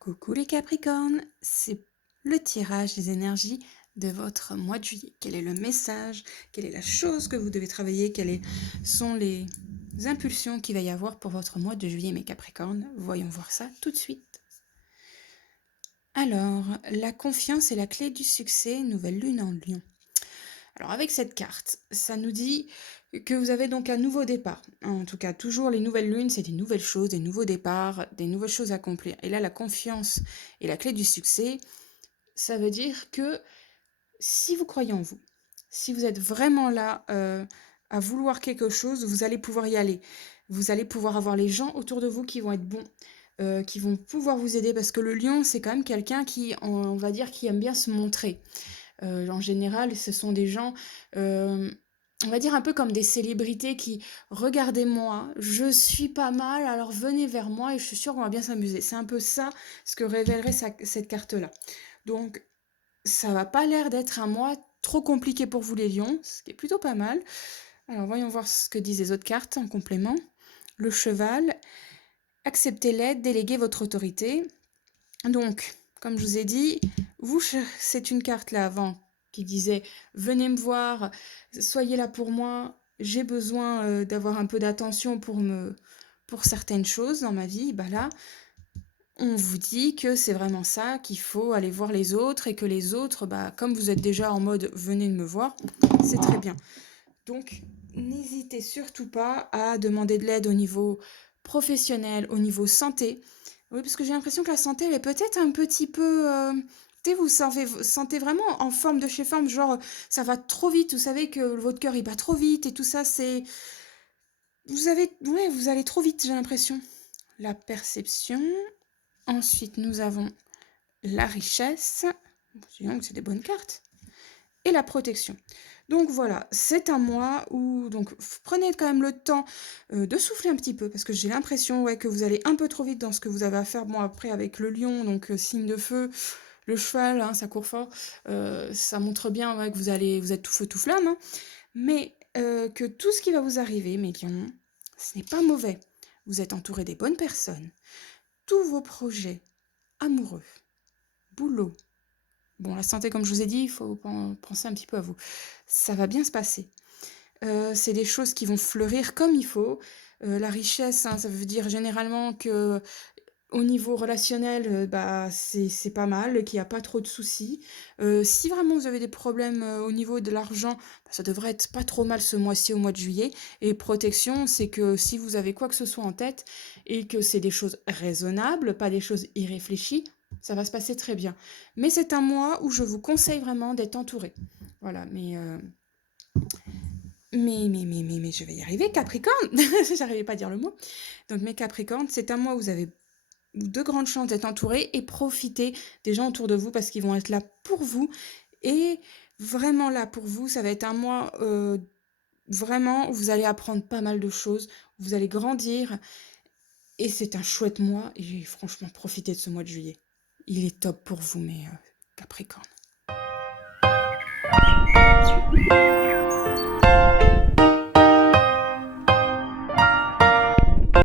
Coucou les Capricornes, c'est le tirage des énergies de votre mois de juillet. Quel est le message? Quelle est la chose que vous devez travailler? Sont les impulsions qu'il va y avoir pour votre mois de juillet, mes Capricornes? Voyons voir ça tout de suite. Alors, la confiance est la clé du succès, nouvelle lune en lion. Alors avec cette carte, ça nous dit que vous avez donc un nouveau départ. En tout cas, toujours les nouvelles lunes, c'est des nouvelles choses, des nouveaux départs, des nouvelles choses à accomplir. Et là, la confiance est la clé du succès. Ça veut dire que si vous croyez en vous, si vous êtes vraiment là à vouloir quelque chose, vous allez pouvoir y aller. Vous allez pouvoir avoir les gens autour de vous qui vont être bons, qui vont pouvoir vous aider parce que le lion, c'est quand même quelqu'un qui, on va dire, qui aime bien se montrer. En général, ce sont des gens, on va dire un peu comme des célébrités qui: «Regardez-moi, je suis pas mal, alors venez vers moi et je suis sûre qu'on va bien s'amuser». C'est un peu ça, ce que révélerait cette carte-là. Donc ça va pas l'air d'être un mois trop compliqué pour vous les lions, ce qui est plutôt pas mal. Alors voyons voir ce que disent les autres cartes en complément. Le cheval: «Acceptez l'aide, déléguez votre autorité». Donc, comme je vous ai dit, c'est une carte là avant qui disait: «Venez me voir, soyez là pour moi, j'ai besoin, d'avoir un peu d'attention pour certaines choses dans ma vie». Bah là, on vous dit que c'est vraiment ça, qu'il faut aller voir les autres et que les autres, bah, comme vous êtes déjà en mode: «Venez me voir», c'est très bien. Donc n'hésitez surtout pas à demander de l'aide au niveau professionnel, au niveau santé. Oui, parce que j'ai l'impression que la santé, elle est peut-être un petit peu, tu sais, vous sentez vraiment en forme de chez forme, genre, ça va trop vite, vous savez que votre cœur, il bat trop vite et tout ça, c'est vous allez trop vite, j'ai l'impression. La perception, ensuite nous avons la richesse, donc c'est des bonnes cartes et la protection. Donc voilà, c'est un mois où donc prenez quand même le temps, de souffler un petit peu parce que j'ai l'impression, ouais, que vous allez un peu trop vite dans ce que vous avez à faire. Bon après avec le lion, donc signe de feu, le cheval, hein, ça court fort, ça montre bien, ouais, que vous êtes tout feu tout flamme, hein. Mais que tout ce qui va vous arriver, mes lions, ce n'est pas mauvais. Vous êtes entourés des bonnes personnes. Tous vos projets amoureux, boulot, bon, la santé, comme je vous ai dit, il faut penser un petit peu à vous. Ça va bien se passer. C'est des choses qui vont fleurir comme il faut. La richesse, hein, ça veut dire généralement que au niveau relationnel, bah, c'est pas mal, qu'il y a pas trop de soucis. Si vraiment vous avez des problèmes, au niveau de l'argent, bah, ça devrait être pas trop mal ce mois-ci, au mois de juillet. Et protection, c'est que si vous avez quoi que ce soit en tête et que c'est des choses raisonnables, pas des choses irréfléchies, ça va se passer très bien. Mais c'est un mois où je vous conseille vraiment d'être entouré. Voilà, mais je vais y arriver, Capricorne! J'arrivais pas à dire le mot. Donc mes Capricornes, c'est un mois où vous avez de grandes chances d'être entourés et profitez des gens autour de vous parce qu'ils vont être là pour vous et vraiment là pour vous. Ça va être un mois, vraiment où vous allez apprendre pas mal de choses, vous allez grandir et c'est un chouette mois et franchement profitez de ce mois de juillet. Il est top pour vous mes, Capricornes.